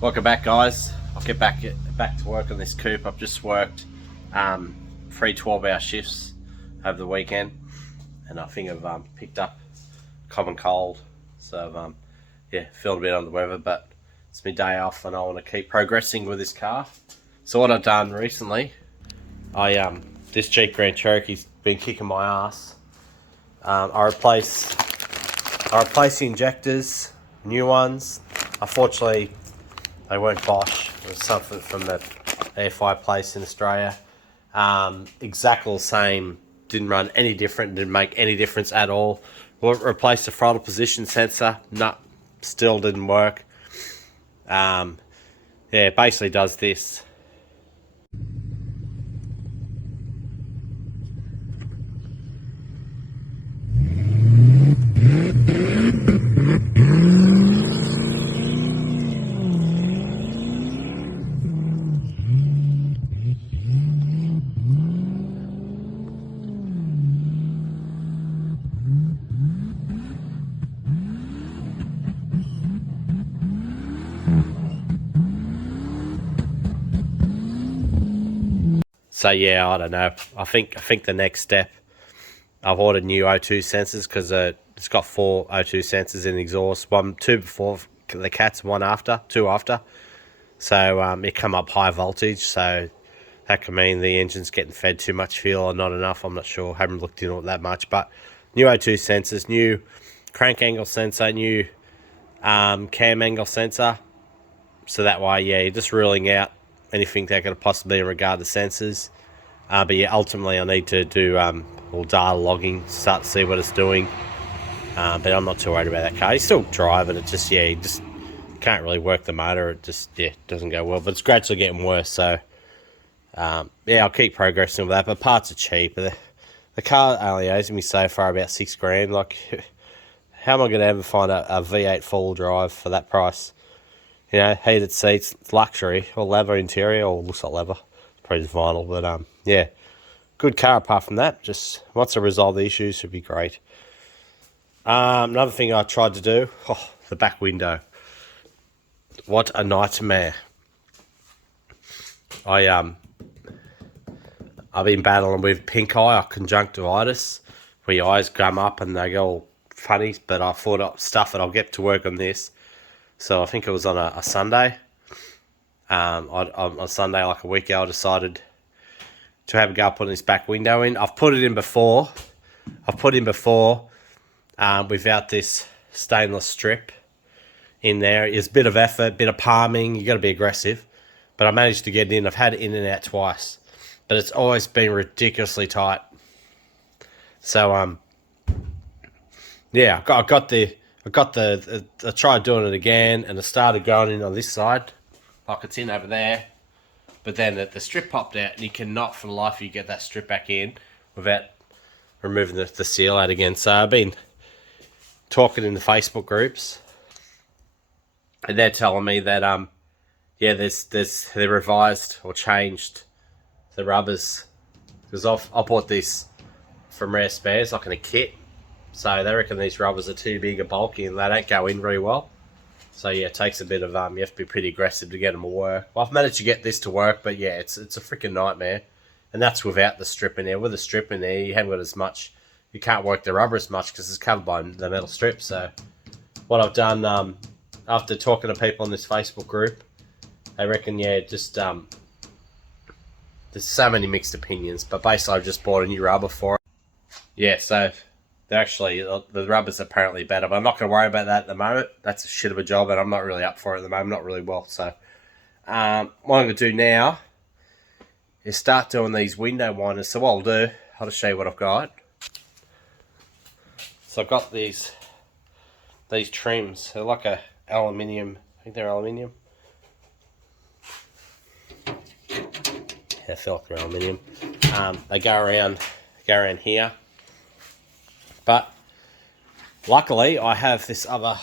Welcome back, guys. I'll get back to work on this coupe. I've just worked 3 12-hour shifts over the weekend, and I think I've picked up common cold. So yeah, feeling a bit under the weather, but it's my day off and I want to keep progressing with this car. So what I've done recently, this Jeep Grand Cherokee's been kicking my ass. I replaced the injectors, new ones. Unfortunately, they weren't Bosch. It was something from the air fireplace in Australia. Exactly the same. Didn't run any different. Didn't make any difference at all. Replaced the throttle position sensor. No, still didn't work. Yeah, it basically does this. So yeah, I don't know. I think the next step, I've ordered new O2 sensors because it's got 4 O2 sensors in the exhaust. 2 before the cats, 2 after. So it come up high voltage. So that could mean the engine's getting fed too much fuel or not enough. I'm not sure. Haven't looked into it that much. But new O2 sensors, new crank angle sensor, new cam angle sensor. So that way, yeah, you're just ruling out anything that could possibly in regard to sensors. But yeah, ultimately I need to do all data logging, start to see what it's doing. But I'm not too worried about that car. You still drive it, it just, yeah, you just can't really work the motor. It just, yeah, doesn't go well. But it's gradually getting worse, so yeah, I'll keep progressing with that. But parts are cheap. The car only owes me so far about $6,000. Like, how am I going to ever find a V8 full drive for that price? You know, heated seats, luxury, or leather interior, or looks like leather. Probably just vinyl, but yeah, good car apart from that. Just once I resolve the issues, should be great. Another thing I tried to do, the back window. What a nightmare. I've been battling with pink eye or conjunctivitis, where your eyes gum up and they go all funny, but I thought I'd stuff it, I'll get to work on this. So I think it was on a Sunday. On Sunday, like a week ago, I decided to have a go putting this back window in. I've put it in before. Without this stainless strip in there. It's a bit of effort, bit of palming. You got to be aggressive. But I managed to get it in. I've had it in and out twice, but it's always been ridiculously tight. So yeah, I tried doing it again, and it started going in on this side, like it's in over there. But then the strip popped out, and you cannot for the life of you get that strip back in without removing the seal out again. So I've been talking in the Facebook groups, and they're telling me that yeah, they revised or changed the rubbers, because I bought this from Rare Spares, like in a kit. So they reckon these rubbers are too big and bulky and they don't go in very well. So yeah, it takes a bit of you have to be pretty aggressive to get them to work. Well, I've managed to get this to work, but yeah, it's a freaking nightmare. And that's without the strip in there. With the strip in there, you haven't got as much. You can't work the rubber as much because it's covered by the metal strip. So what I've done, after talking to people on this Facebook group, they reckon, yeah, just there's so many mixed opinions, but basically I've just bought a new rubber for it. Yeah, so the rubber's apparently better, but I'm not going to worry about that at the moment. That's a shit of a job, and I'm not really up for it at the moment, not really well. So what I'm going to do now is start doing these window winders. So what I'll do, I'll just show you what I've got. So I've got these trims. They're like a aluminium. I think they're aluminium. Yeah, I feel like they're aluminium. They go around here. But luckily, I have this other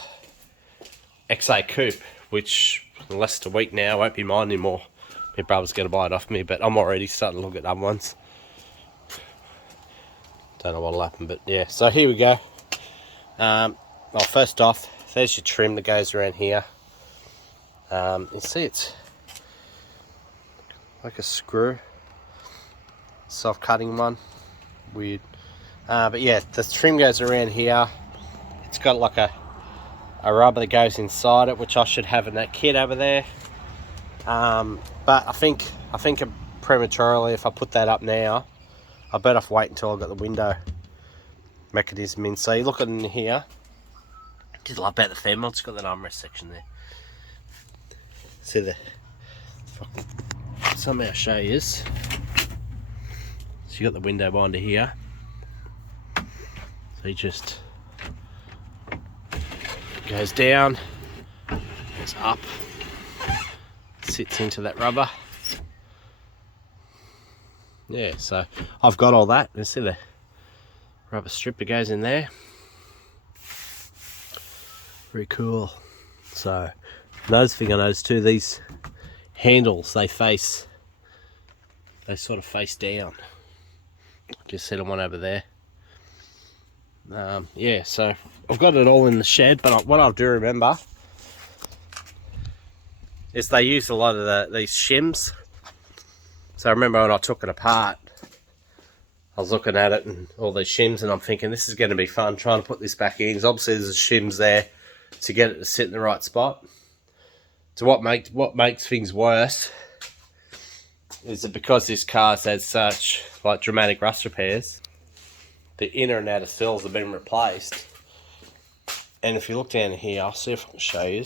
XA coupe, which in less than a week now won't be mine anymore. My brother's going to buy it off me, but I'm already starting to look at other ones. Don't know what'll happen, but yeah. So here we go. Well, first off, there's your trim that goes around here. You see it's like a screw, self-cutting one, weird. But yeah, the trim goes around here. It's got like a rubber that goes inside it, which I should have in that kit over there. But I think prematurely, if I put that up now, I better off wait until I've got the window mechanism in. So you look in here, just like about the thermal, it's got that armrest section there. See the, somehow show you. So you got the window binder here. So you just goes down, goes up, sits into that rubber. Yeah, so I've got all that. You see the rubber strip that goes in there. Very cool. So another thing I noticed too, these handles, they sort of face down. Just set them one over there. Yeah, so I've got it all in the shed, but what I do remember is they use a lot of these shims. So I remember when I took it apart, I was looking at it and all these shims, and I'm thinking this is going to be fun trying to put this back in. Because obviously there's shims there to get it to sit in the right spot. So what makes things worse is that because this car's had such like dramatic rust repairs, the inner and outer sills have been replaced. And if you look down here, I'll see if I can show you.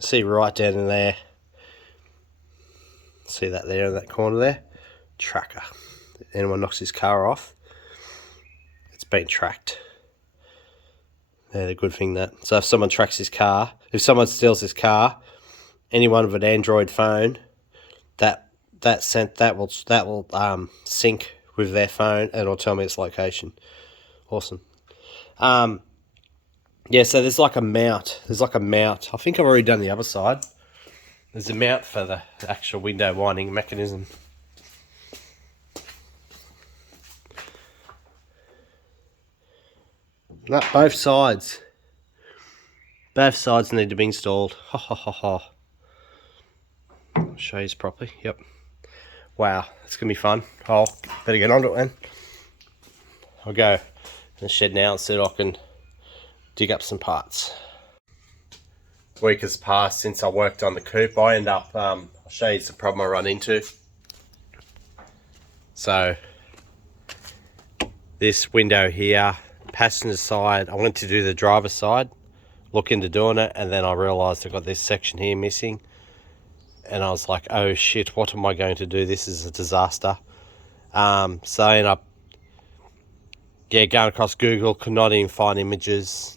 See right down in there. See that there in that corner there? Tracker. If anyone knocks his car off, it's been tracked. Yeah, the good thing that. So if someone tracks his car, if someone steals his car, anyone with an Android phone, that will sync with their phone and it'll tell me its location. Awesome. Yeah, so there's like a mount. I think I've already done the other side. There's a mount for the actual window winding mechanism. No, both sides need to be installed. Ha ha ha ha. I'll show you this properly. Yep. Wow, it's gonna be fun. I'll better get onto it then. I'll go in the shed now and see if I can dig up some parts. Week has passed since I worked on the coupe. I end up, I'll show you the problem I run into. So, this window here, passenger side, I wanted to do the driver's side, look into doing it, and then I realised I got this section here missing. And I was like, oh shit, what am I going to do? This is a disaster. So I ended up going across Google, could not even find images.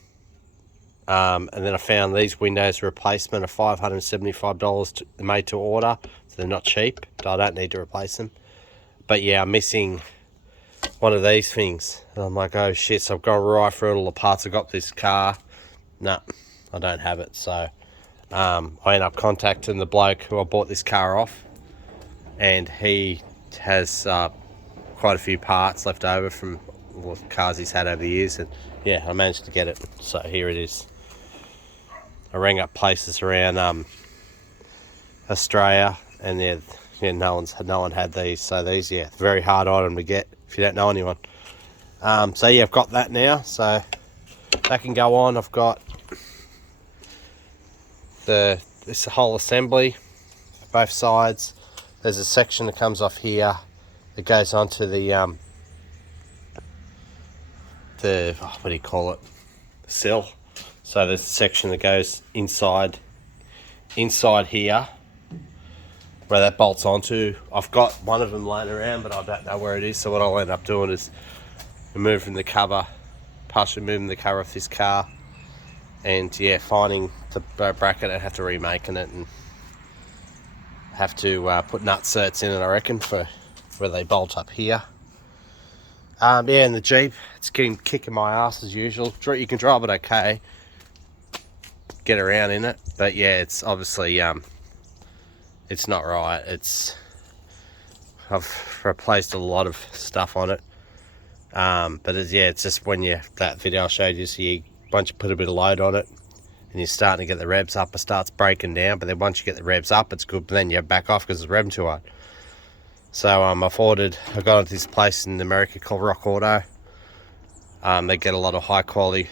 And then I found these windows replacement are $575 made to order. So they're not cheap, but I don't need to replace them. But yeah, I'm missing one of these things. And I'm like, oh shit, so I've gone right through all the parts I got this car. No, I don't have it. So I ended up contacting the bloke who I bought this car off, and he has quite a few parts left over from all the cars he's had over the years, and yeah, I managed to get it. So here it is. I rang up places around Australia, and yeah, no one had these. So these, yeah, very hard item to get if you don't know anyone. So yeah, I've got that now, so that can go on. I've got this whole assembly, both sides. There's a section that comes off here that goes onto the what do you call it? The sill. So there's a section that goes inside here where that bolts onto. I've got one of them laying around, but I don't know where it is. So what I'll end up doing is removing the cover, partially moving the cover off this car, and yeah, finding the bracket. I have to remaking it and have to put nut certs in it, I reckon, for where they bolt up here. Yeah, and the Jeep, it's kicking my ass as usual. You can drive it okay, get around in it, but yeah, it's obviously it's not right. I've replaced a lot of stuff on it, but it's just when that video I showed you, so once you put a bit of load on it, and you're starting to get the revs up, it starts breaking down. But then once you get the revs up, it's good, but then you back off because it's revving too hard. So I got into this place in America called Rock Auto. They get a lot of high quality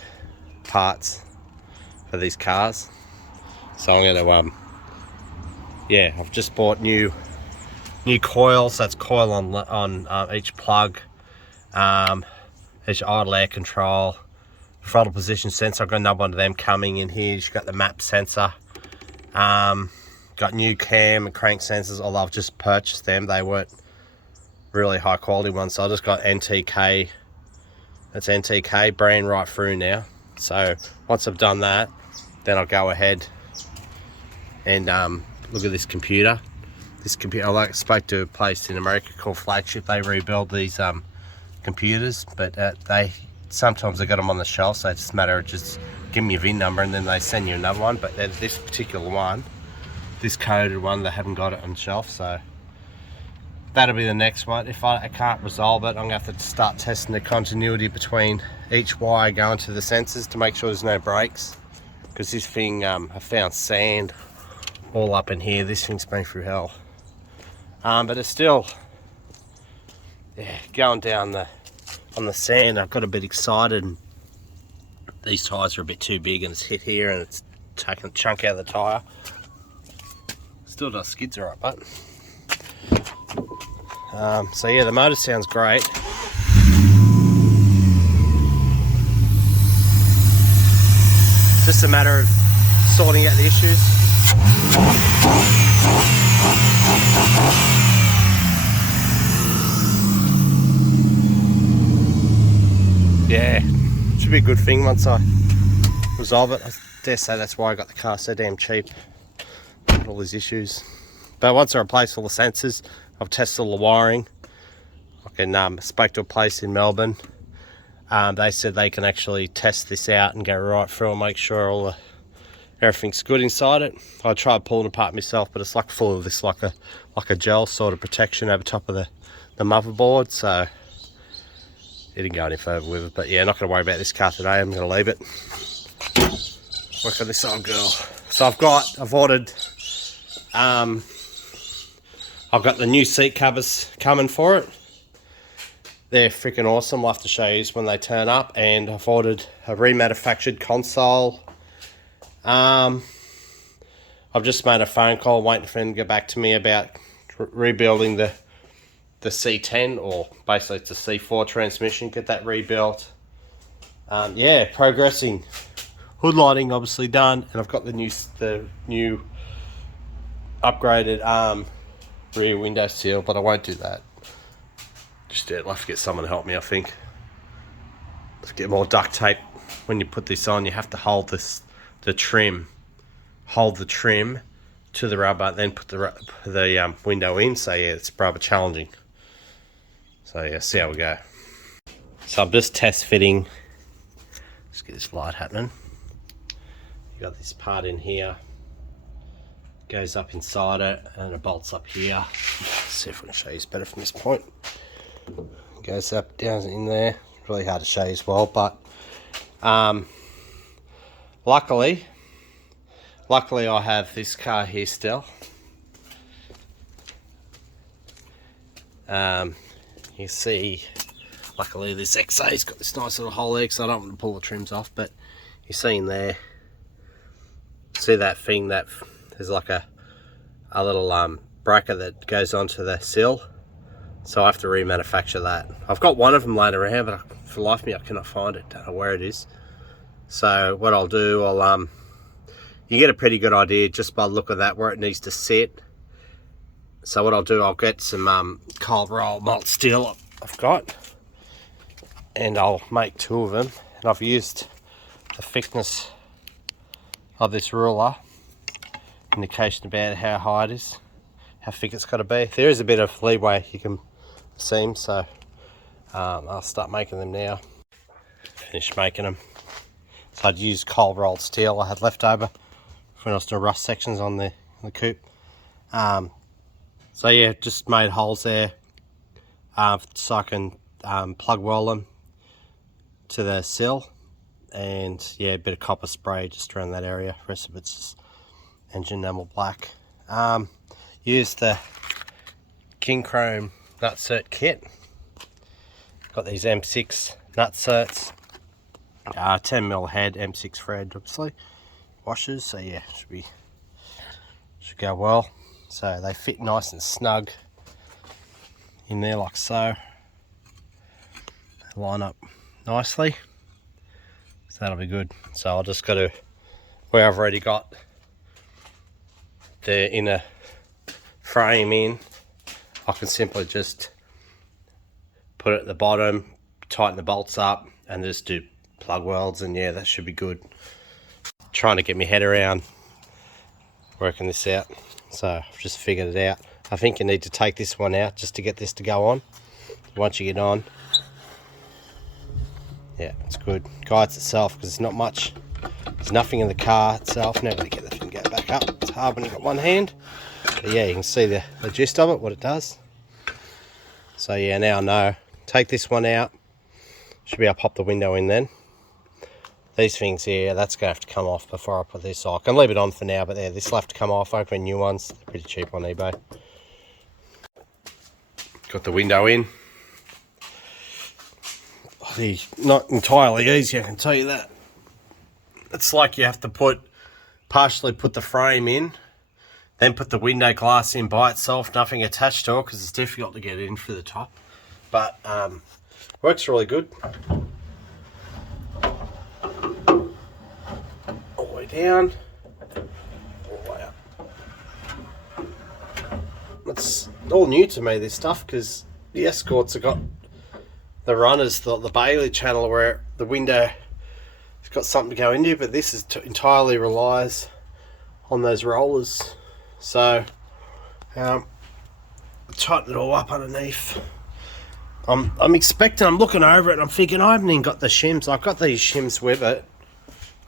parts for these cars. So I'm going to, I've just bought new coils. That's coil on each plug, each idle air control, throttle position sensor. I've got another one of them coming in here. You've got the map sensor. Got new cam and crank sensors, although I've just purchased them. They weren't really high quality ones, so I just got NTK. That's NTK brand right through now. So once I've done that, then I'll go ahead and look at this computer. I spoke to a place in America called Flagship. They rebuild these computers, but sometimes they got them on the shelf, so it's just a matter of just give me your VIN number and then they send you another one. But this particular one, this coded one, they haven't got it on the shelf, so that'll be the next one. If I can't resolve it, I'm going to have to start testing the continuity between each wire going to the sensors to make sure there's no breaks. Because this thing, I found sand all up in here. This thing's been through hell. But it's still, going down on the sand. I got a bit excited. And these tyres are a bit too big and it's hit here and it's taken a chunk out of the tyre. Still does skids alright, but so yeah, the motor sounds great. Just a matter of sorting out the issues. Yeah, should be a good thing once I resolve it. I dare say that's why I got the car so damn cheap. All these issues. But once I replace all the sensors, I've tested all the wiring. I spoke to a place in Melbourne. They said they can actually test this out and go right through and make sure everything's good inside it. I tried pulling it apart myself, but it's like full of this like a gel sort of protection over top of the motherboard, so it didn't go any further with it. But yeah, not going to worry about this car today. I'm going to leave it. Work on this old girl. So I've ordered. I've got the new seat covers coming for it. They're freaking awesome. I'll have to show you when they turn up. And I've ordered a remanufactured console. I've just made a phone call waiting for him to get back to me about rebuilding the C10, or basically it's a C4 transmission. Get that rebuilt. Yeah, progressing. Hood lighting obviously done, and I've got the new upgraded rear window seal, but I won't do that just yet. I'll have to get someone to help me, I think. Let's get more duct tape. When you put this on, you have to hold the trim to the rubber, then put the window in. So yeah, it's rather challenging. So yeah, see how we go. So I'm just test fitting. Let's get this light happening. You got this part in here, goes up inside it, and it bolts up here. Let's see if I can show you better from this point. It goes up, down in there. Really hard to show you as well, but luckily I have this car here still. You see, luckily this XA's got this nice little hole there, so I don't want to pull the trims off, but you see in there, see that thing that there's like a little bracket that goes onto the sill, so I have to remanufacture that. I've got one of them laying around, but for the life of me I cannot find it. Don't know where it is. So what I'll do, you get a pretty good idea just by the look of that where it needs to sit. So what I'll do, I'll get some cold roll malt steel I've got, and I'll make two of them. And I've used the thickness of this ruler, indication about how high it is, how thick it's got to be. There is a bit of leeway you can seam, so I'll start making them now. Finished making them. So I'd use cold rolled steel I had left over when I was doing rust sections on the coupe. So yeah, just made holes there so I can plug weld them to the sill, and yeah, a bit of copper spray just around that area. The rest of it's just engine enamel black. Use the King Chrome nutsert kit. Got these M6 nutserts, 10mm head, M6 thread, obviously washers. So yeah, should go well. So they fit nice and snug in there like so. They line up nicely, so that'll be good. So I'll just got to, where I've already got the inner frame in, I can simply just put it at the bottom, tighten the bolts up, and just do plug welds, and yeah, that should be good. Trying to get my head around working this out, so I've just figured it out. I think you need to take this one out just to get this to go on. Once you get on, yeah, it's good. Guides itself, because there's not much, there's nothing in the car itself. Now to get the thing back up. It's hard when you've got one hand, but yeah, you can see the gist of it, what it does. So yeah, now I know. Take this one out. Should be able to pop the window in then. These things here, that's going to have to come off before I put this on. I can leave it on for now, but yeah, this will have to come off. Open new ones. They're pretty cheap on eBay. Got the window in. Not entirely easy, I can tell you that. It's like you have to partially put the frame in, then put the window glass in by itself, nothing attached to it, because it's difficult to get in through the top. But works really good. All the way down, all the way up. It's all new to me, this stuff, because the Escorts have got the runners, the Bailey channel, where the window has got something to go into, but this is entirely relies on those rollers. So tighten it all up underneath. I'm expecting, I'm looking over it and I'm thinking I haven't even got the shims. I've got these shims with it.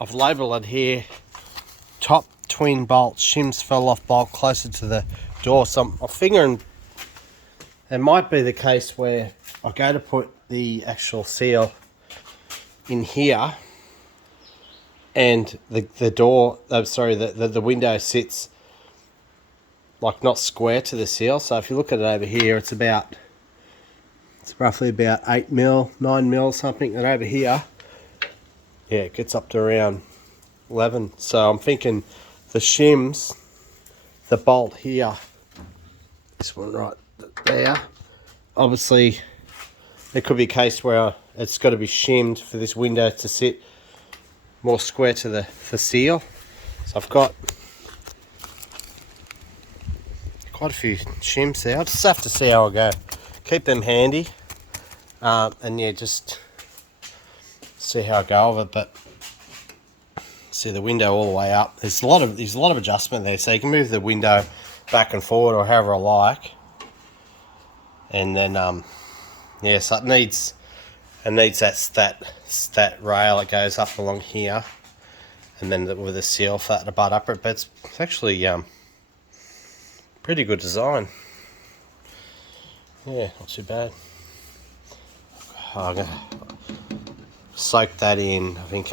I've labelled it here, top twin bolt, shims fell off bolt closer to the door. So I'm figuring it might be the case where I go to put the actual seal in here, and the door, the window sits like not square to the seal. So if you look at it over here, it's roughly about 8mm, 9mm something, and over here, yeah, it gets up to around 11. So I'm thinking the shims, the bolt here, this one right there, obviously there could be a case where it's got to be shimmed for this window to sit more square to the seal. So I've got quite a few shims there. I'll just have to see how I go. Keep them handy, and yeah, just see how I go with it. But see the window all the way up. There's a lot of adjustment there, so you can move the window back and forward or however I like. And then yeah, so it needs that rail that goes up along here, and then with a seal for that to butt up it. But it's actually pretty good design. Yeah, not too bad. I'm gonna soak that in, I think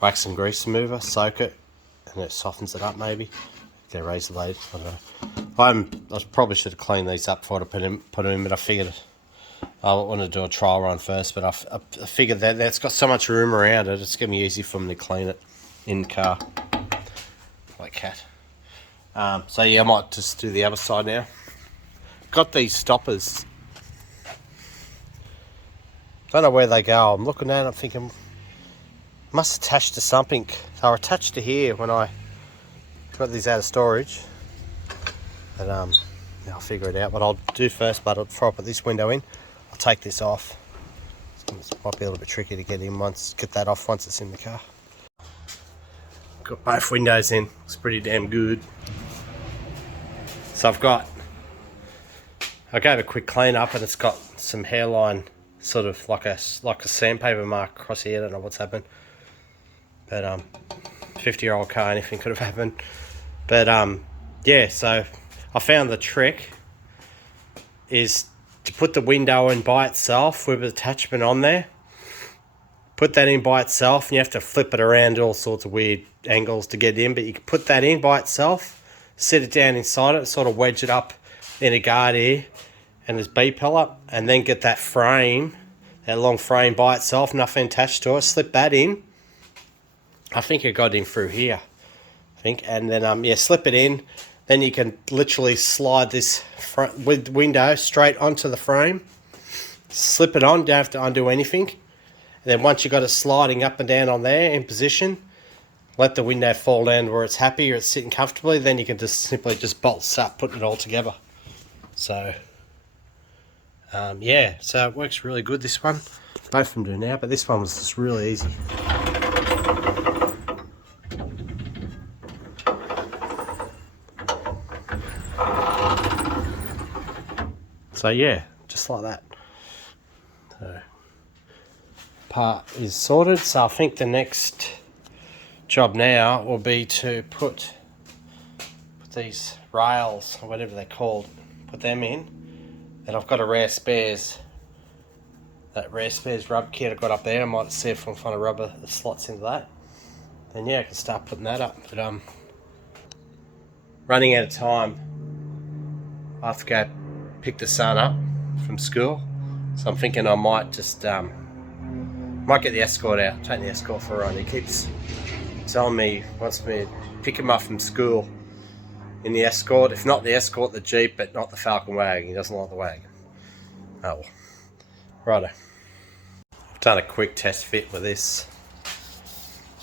wax and grease remover, soak it, and it softens it up maybe. Get a razor blade, I don't know. I probably should have cleaned these up before I put them in, but I figured I wanted to do a trial run first, but I figured that it's got so much room around it, it's going to be easy for me to clean it in car. Like cat. So yeah, I might just do the other side now. Got these stoppers. Don't know where they go. I'm looking at it, I'm thinking, must attach to something. They were attached to here when I got these out of storage. But I'll figure it out. What I'll do first, but before I put this window in, I'll take this off. It might be a little bit tricky to get that off once it's in the car. Got both windows in. It's pretty damn good. So I gave a quick clean up, and it's got some hairline, sort of like a sandpaper mark across here. I don't know what's happened, but 50-year-old car, anything could have happened. But yeah, so I found the trick is to put the window in by itself with an attachment on there, put that in by itself, and you have to flip it around all sorts of weird angles to get it in, but you can put that in by itself, sit it down inside it, sort of wedge it up in a guard here and this B-pillar, and then get that frame, that long frame by itself, nothing attached to it, slip that in. I think it got in through here, and then yeah, slip it in. Then you can literally slide this front window straight onto the frame, slip it on, don't have to undo anything. And then once you've got it sliding up and down on there in position, let the window fall down where it's happy or it's sitting comfortably, then you can just simply just bolt up, putting it all together. So yeah, so it works really good, this one. Both of them do now, but this one was just really easy. So yeah, just like that. So part is sorted. So I think the next job now will be to put these rails, or whatever they're called, put them in. And I've got a rare spares, that rare spares rub kit I got up there. I might see if I can find a rubber that slots into that. Then yeah, I can start putting that up. But running out of time. I have to go pick the son up from school, so I'm thinking I might just might get the Escort out, take the Escort for a run. He keeps telling me, wants me to pick him up from school in the Escort, if not the Escort, the Jeep, but not the Falcon wagon. He doesn't like the wagon. Oh well. Righto. I've done a quick test fit with this.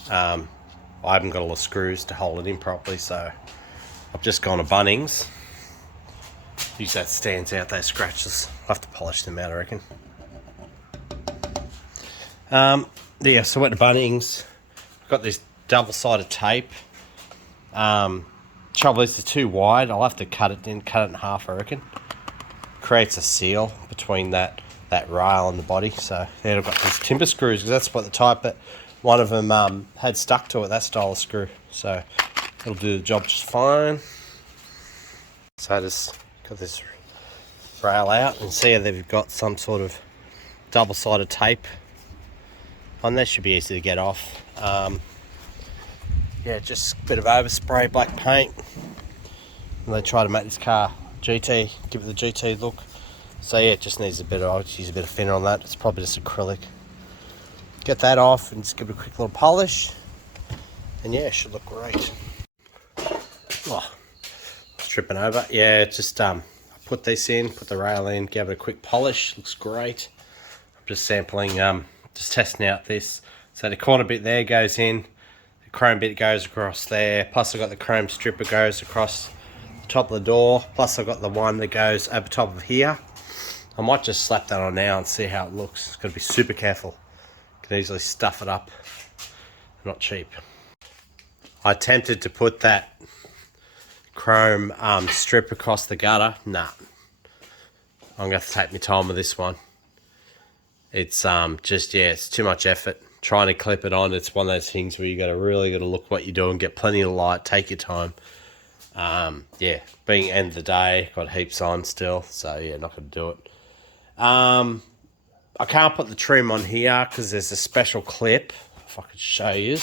I haven't got all the screws to hold it in properly, so I've just gone to Bunnings. Use that stands out, those scratches. I'll have to polish them out, I reckon. Yeah, so went to Bunnings. Got this double-sided tape. Trouble is, it's too wide. I'll have to cut it in half, I reckon. Creates a seal between that rail and the body. So yeah, I've got these timber screws, because that's what the type, but one of them had stuck to it, that style of screw. So it'll do the job just fine. So I just got this rail out, and see how they've got some sort of double-sided tape on there. Should be easy to get off. Yeah, just a bit of overspray, black paint, and they try to make this car GT, give it the GT look. So yeah, it just needs a bit of, I'll just use a bit of thinner on that. It's probably just acrylic. Get that off and just give it a quick little polish, and yeah, it should look great. Oh, tripping over. Yeah, just I put this in, put the rail in, give it a quick polish. Looks great. I'm just sampling, just testing out this. So the corner bit there goes in, the chrome bit goes across there, plus I've got the chrome strip that goes across the top of the door, plus I've got the one that goes over top of here. I might just slap that on now and see how it looks. It's got to be super careful. Can easily stuff it up. Not cheap. I attempted to put that chrome strip across the gutter. Nah, I'm gonna have to take my time with this one. It's just, yeah, it's too much effort trying to clip it on. It's one of those things where you really gotta look what you're doing, get plenty of light, take your time. Yeah, being end of the day, got heaps on still, so yeah, not gonna do it. I can't put the trim on here because there's a special clip. If I could show you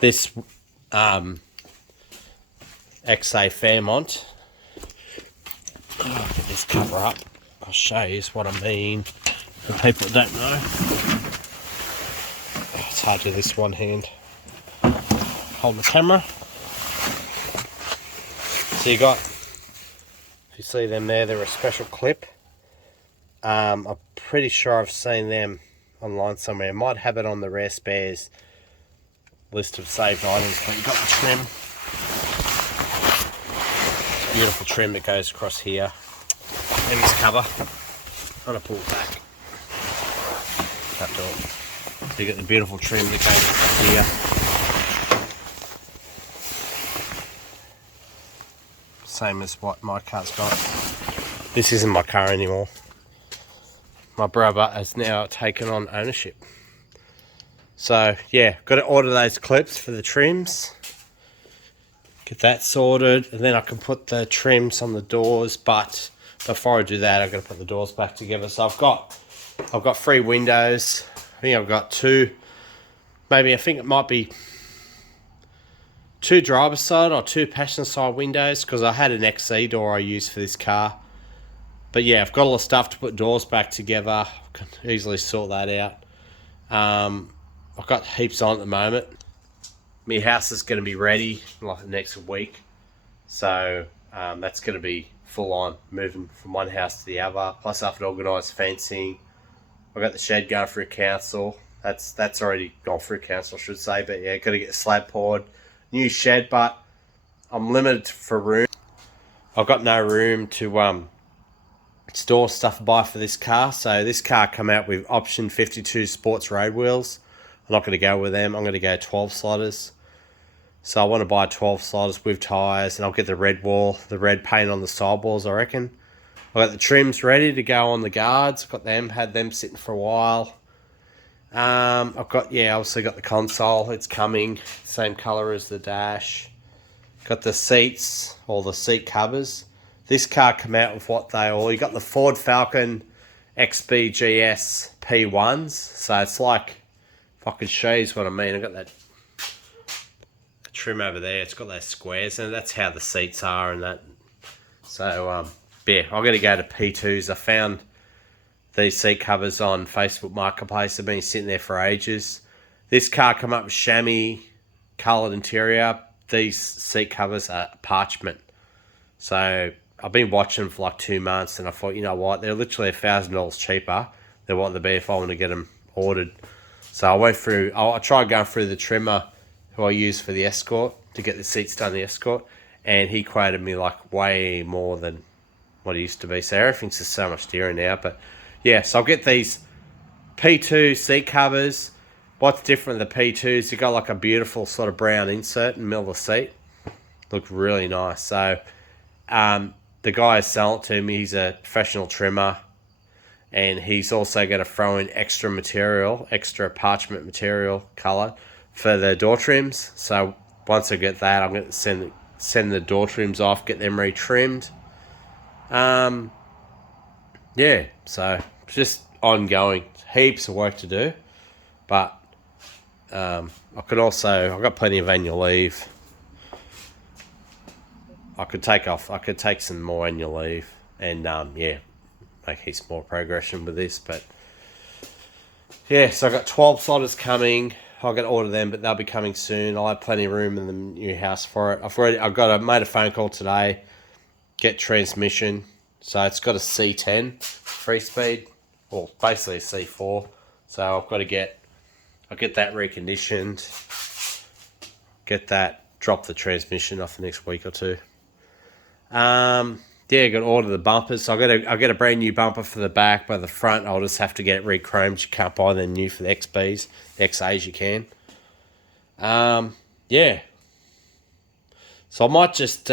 this XA Fairmont. Oh, get this cover up. I'll show you what I mean for people that don't know. Oh, it's hard to do this one hand. Hold the camera. So you got, if you see them there, they're a special clip. I'm pretty sure I've seen them online somewhere. I might have it on the rare spares list of saved items, but you've got the trim. Beautiful trim that goes across here. And this cover. I'm going to pull it back. Can't do it. So you got the beautiful trim that goes across here. Same as what my car's got. This isn't my car anymore. My brother has now taken on ownership. So yeah, got to order those clips for the trims. Get that sorted, and then I can put the trims on the doors. But before I do that, I've got to put the doors back together. So I've got 3 windows I think I've got two, maybe I think it might be two driver's side or two passenger side windows, because I had an XC door I used for this car. But yeah, I've got all the stuff to put doors back together. I can easily sort that out. I've got heaps on at the moment. My house is going to be ready like the next week. So that's going to be full on, moving from one house to the other. Plus I have to organise fencing. I've got the shed going through council. That's already gone through council, I should say. But yeah, got to get the slab poured. New shed, but I'm limited for room. I've got no room to store stuff to buy for this car. So this car come out with option 52 sports road wheels. I'm not going to go with them. I'm going to go 12 sliders. So I want to buy 12 sliders with tyres, and I'll get the red paint on the sidewalls, I reckon. I've got the trims ready to go on the guards. I've got them, had them sitting for a while. I've got, obviously got the console. It's coming. Same colour as the dash. Got the seats, or the seat covers. This car come out with you got the Ford Falcon XB GS P1s. So it's like, if I could show you what I mean, I've got that trim over there. It's got those squares, and that's how the seats are and that. So, yeah, I'm going to go to P2s. I found these seat covers on Facebook Marketplace. They've been sitting there for ages. This car come up with chamois coloured interior. These seat covers are parchment. So I've been watching for like 2 months, and I thought, you know what, they're literally $1,000 cheaper than what they'd be if I want to get them ordered. So I tried going through the trimmer who I use for the Escort to get the seats done, the Escort, and he quoted me like way more than what it used to be. So everything's just so much dearer now. But yeah, so I'll get these P2 seat covers. What's different with the P2s, you got like a beautiful sort of brown insert in the middle of the seat. Look really nice. So the guy who's selling it to me, he's a professional trimmer, and he's also going to throw in extra parchment material colour for the door trims. So once I get that, I'm going to send the door trims off, get them retrimmed. Yeah, so just ongoing, heaps of work to do, but I've got plenty of annual leave. I could take some more annual leave, and make heaps more progression with this. But yeah, so I've got 12 sliders coming. I've got to order them, but they'll be coming soon. I'll have plenty of room in the new house for it. I made a phone call today, get transmission. So it's got a C10 3-speed, or basically a C4. So I'll get that reconditioned, drop the transmission off the next week or two. Got to order the bumpers. So I'll get a brand new bumper for the back, but the front I'll just have to get it re-chromed. You can't buy them new for the XBs. The XAs you can. Yeah. So I might just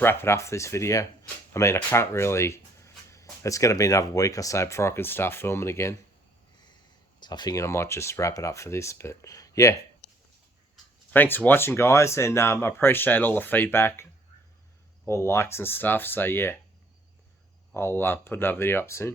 wrap it up for this video. I mean, I can't really. It's going to be another week or so before I can start filming again. So I'm thinking I might just wrap it up for this. But yeah. Thanks for watching, guys, and I appreciate all the feedback, all the likes and stuff. So yeah, I'll put another video up soon.